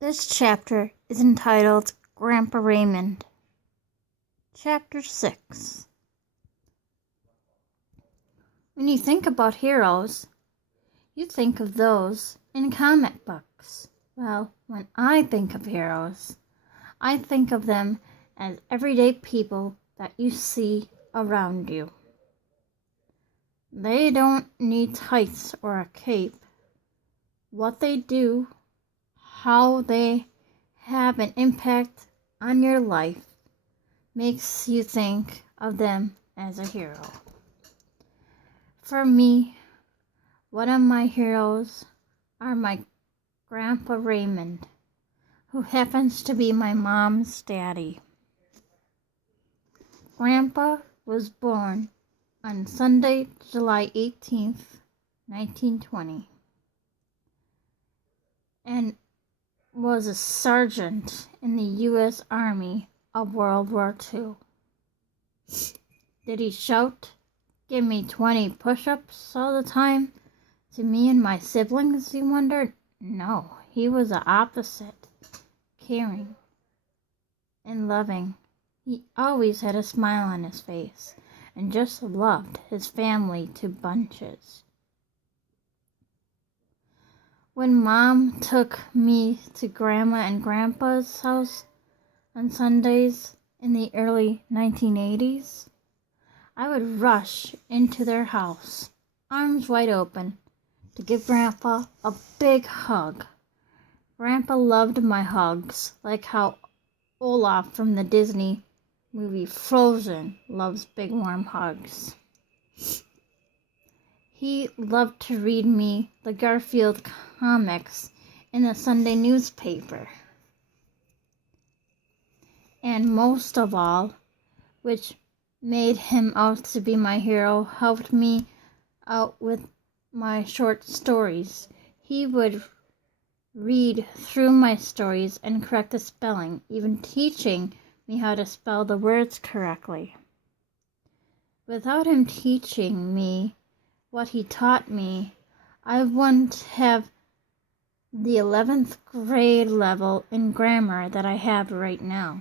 This chapter is entitled Grandpa Raymond. Chapter 6. When you think about heroes, you think of those in comic books. Well, when I think of heroes, I think of them as everyday people that you see around you. They don't need tights or a cape. What they do, how they have an impact on your life, makes you think of them as a hero. For me, one of my heroes are my Grandpa Raymond, who happens to be my mom's daddy. Grandpa was born on Sunday, July 18th, 1920, and was a sergeant in the U.S. Army of World War II. Did he shout, "Give me 20 push-ups" all the time to me and my siblings, you wondered? No, he was the opposite. Caring and loving. He always had a smile on his face and just loved his family to bunches. When Mom took me to Grandma and Grandpa's house on Sundays in the early 1980s, I would rush into their house, arms wide open, to give Grandpa a big hug. Grandpa loved my hugs, like how Olaf from the Disney movie Frozen loves big warm hugs. He loved to read me the Garfield comics in the Sunday newspaper. And most of all, which made him out to be my hero, helped me out with my short stories. He would read through my stories and correct the spelling, even teaching me how to spell the words correctly. Without him teaching me what he taught me, I wouldn't have the 11th grade level in grammar that I have right now.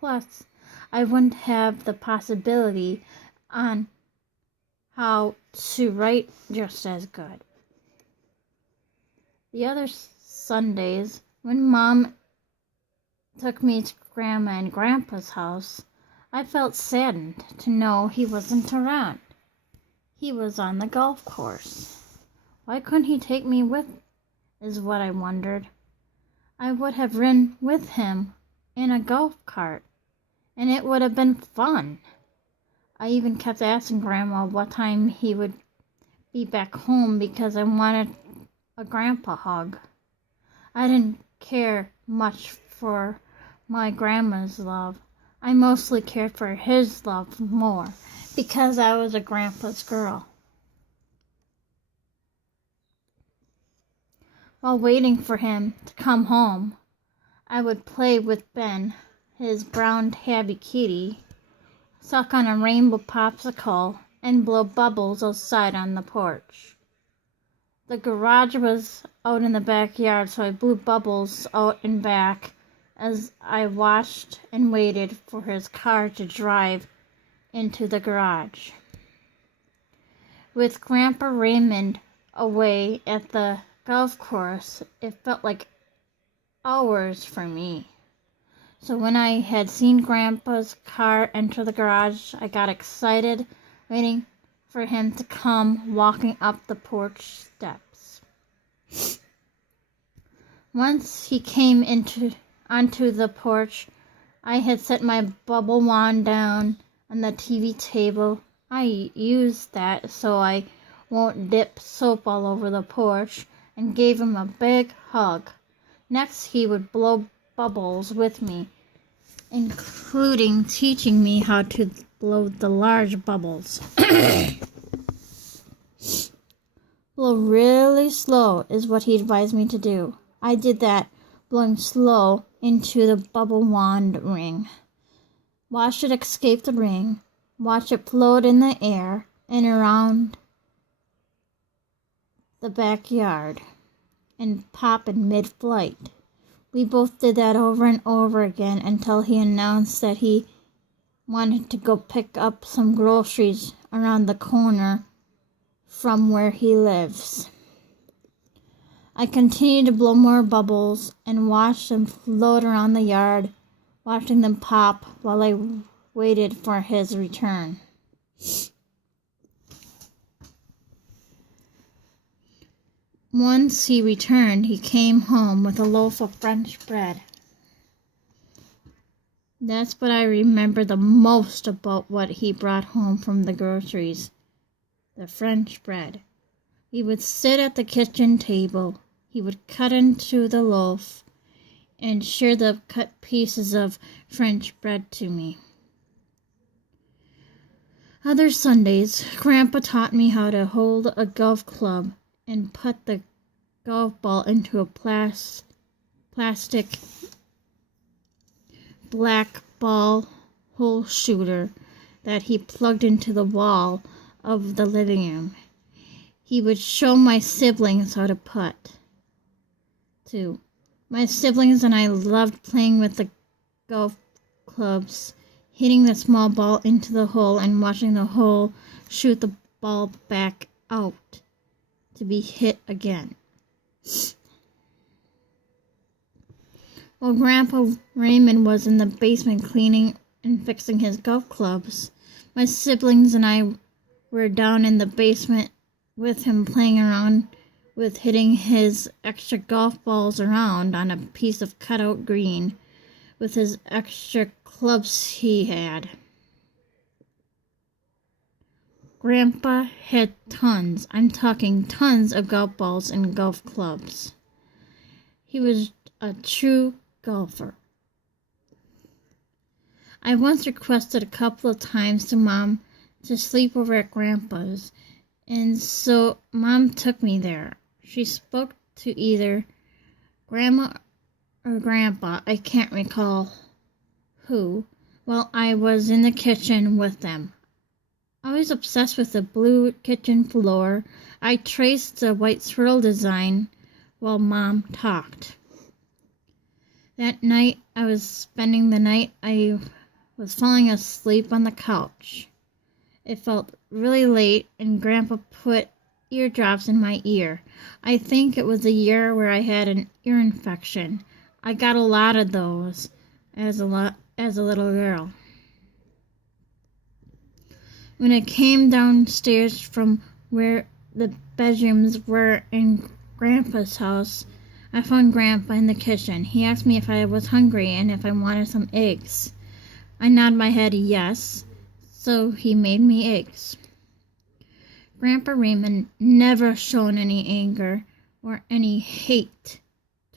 Plus, I wouldn't have the possibility on how to write just as good. The other Sundays, when Mom took me to Grandma and Grandpa's house, I felt saddened to know he wasn't around. He was on the golf course. Why couldn't he take me with, is what I wondered. I would have ridden with him in a golf cart, and it would have been fun. I even kept asking Grandma what time he would be back home because I wanted a grandpa hug. I didn't care much for my grandma's love. I mostly cared for his love more because I was a grandpa's girl. While waiting for him to come home, I would play with Ben, his brown tabby kitty, suck on a rainbow popsicle, and blow bubbles outside on the porch. The garage was out in the backyard, so I blew bubbles out and back as I watched and waited for his car to drive into the garage. With Grandpa Raymond away at the golf course, it felt like hours for me. So when I had seen Grandpa's car enter the garage, I got excited, waiting for him to come walking up the porch steps. Once he came onto the porch, I had set my bubble wand down on the TV table. I used that so I won't dip soap all over the porch, and gave him a big hug. Next, he would blow bubbles with me, including teaching me how to blow the large bubbles. Blow really slow is what he advised me to do. I did that, blowing slow into the bubble wand ring. Watch it escape the ring. Watch it float in the air and around the backyard and pop in mid-flight. We both did that over and over again until he announced that he wanted to go pick up some groceries around the corner from where he lives. I continued to blow more bubbles and watch them float around the yard, watching them pop while I waited for his return. Once he returned, he came home with a loaf of French bread. That's what I remember the most about what he brought home from the groceries, the French bread. He would sit at the kitchen table. He would cut into the loaf and share the cut pieces of French bread to me. Other Sundays, Grandpa taught me how to hold a golf club and put the golf ball into a plastic black ball hole shooter that he plugged into the wall of the living room. He would show my siblings how to putt, too. My siblings and I loved playing with the golf clubs, hitting the small ball into the hole and watching the hole shoot the ball back out to be hit again. While Grandpa Raymond was in the basement cleaning and fixing his golf clubs, my siblings and I were down in the basement with him, playing around with hitting his extra golf balls around on a piece of cutout green with his extra clubs he had. Grandpa had tons, I'm talking tons of golf balls and golf clubs. He was a true golfer. I once requested a couple of times to Mom to sleep over at Grandpa's, and so Mom took me there. She spoke to either Grandma or Grandpa, I can't recall who, while I was in the kitchen with them. I was obsessed with the blue kitchen floor. I traced the white swirl design while Mom talked. That night, I was spending the night. I was falling asleep on the couch. It felt really late, and Grandpa put eardrops in my ear. I think it was the year where I had an ear infection. I got a lot of those as a little girl. When I came downstairs from where the bedrooms were in Grandpa's house, I found Grandpa in the kitchen. He asked me if I was hungry and if I wanted some eggs. I nodded my head yes, so he made me eggs. Grandpa Raymond never shown any anger or any hate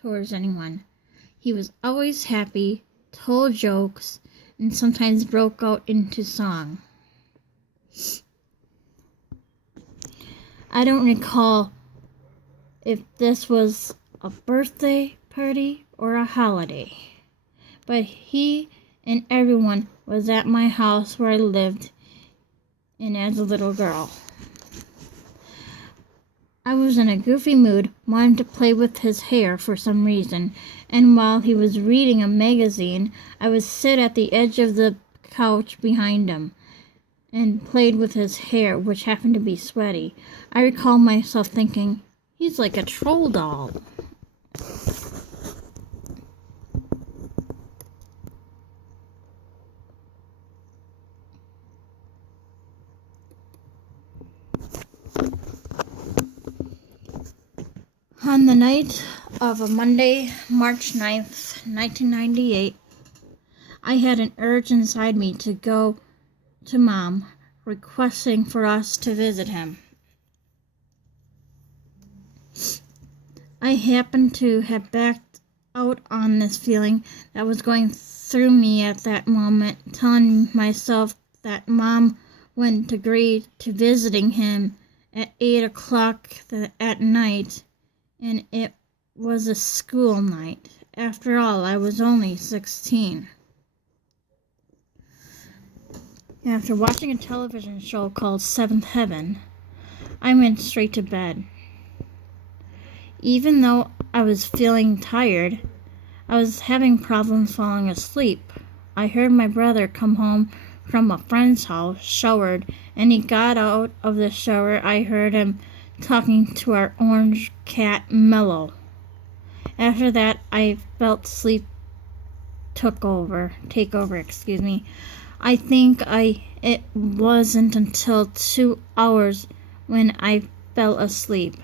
towards anyone. He was always happy, told jokes, and sometimes broke out into song. I don't recall if this was a birthday party or a holiday, but he and everyone was at my house where I lived in as a little girl. I was in a goofy mood, wanting to play with his hair for some reason, and while he was reading a magazine, I would sit at the edge of the couch behind him and played with his hair, which happened to be sweaty. I recall myself thinking, he's like a troll doll. On the night of a Monday, March 9th, 1998, I had an urge inside me to go to Mom, requesting for us to visit him. I happened to have backed out on this feeling that was going through me at that moment, telling myself that Mom wouldn't agree to visiting him at 8 o'clock at night, and it was a school night. After all, I was only 16. After watching a television show called Seventh Heaven, I went straight to bed. Even though I was feeling tired, I was having problems falling asleep. I heard my brother come home from a friend's house, showered, and he got out of the shower. I heard him talking to our orange cat, Mellow. After that, I felt sleep take over. I think it wasn't until 2 hours when I fell asleep.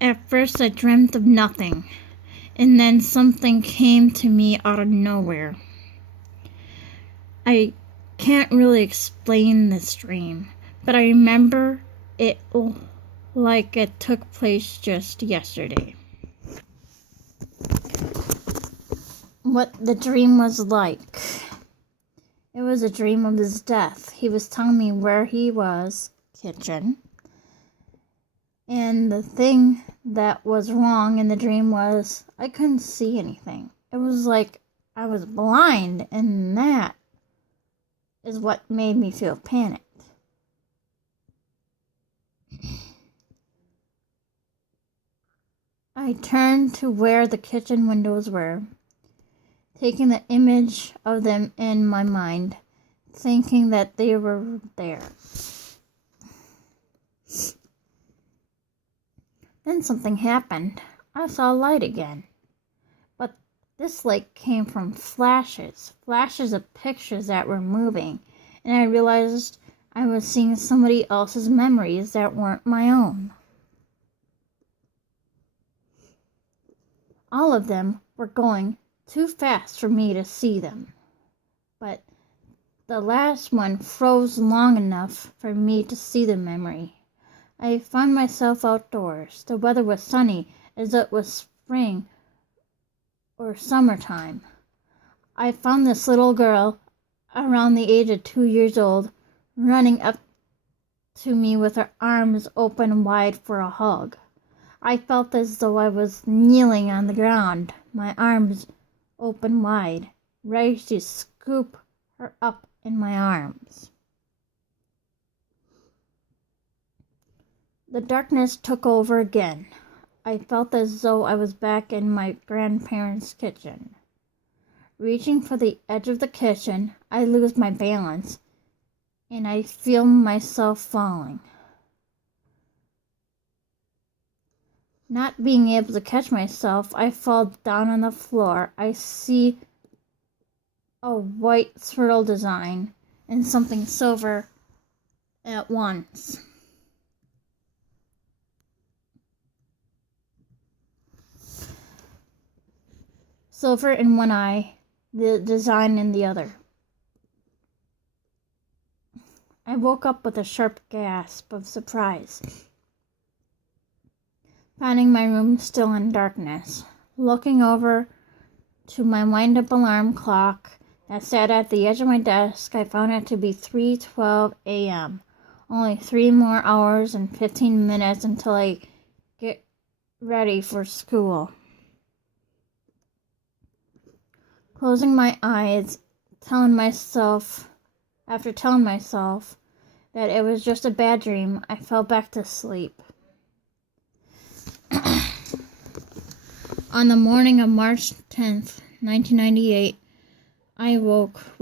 At first I dreamt of nothing, and then something came to me out of nowhere. I can't really explain this dream, but I remember it like it took place just yesterday. What the dream was like. It was a dream of his death. He was telling me where he was, kitchen. And the thing that was wrong in the dream was I couldn't see anything. It was like I was blind, and that is what made me feel panicked. I turned to where the kitchen windows were, taking the image of them in my mind, thinking that they were there. Then something happened. I saw light again. But this light came from flashes of pictures that were moving, and I realized I was seeing somebody else's memories that weren't my own. All of them were going too fast for me to see them, but the last one froze long enough for me to see the memory. I found myself outdoors. The weather was sunny, as it was spring or summertime. I found this little girl, around the age of 2 years old, running up to me with her arms open wide for a hug. I felt as though I was kneeling on the ground, my arms open wide, ready to scoop her up in my arms. The darkness took over again. I felt as though I was back in my grandparents' kitchen. Reaching for the edge of the kitchen, I lose my balance, and I feel myself falling. Not being able to catch myself, I fall down on the floor. I see a white swirl design and something silver at once. Silver in one eye, the design in the other. I woke up with a sharp gasp of surprise, finding my room still in darkness. Looking over to my wind-up alarm clock that sat at the edge of my desk, I found it to be 3:12 a.m. Only 3 more hours and 15 minutes until I get ready for school. Closing my eyes, telling myself that it was just a bad dream, I fell back to sleep. On the morning of March 10th, 1998, I woke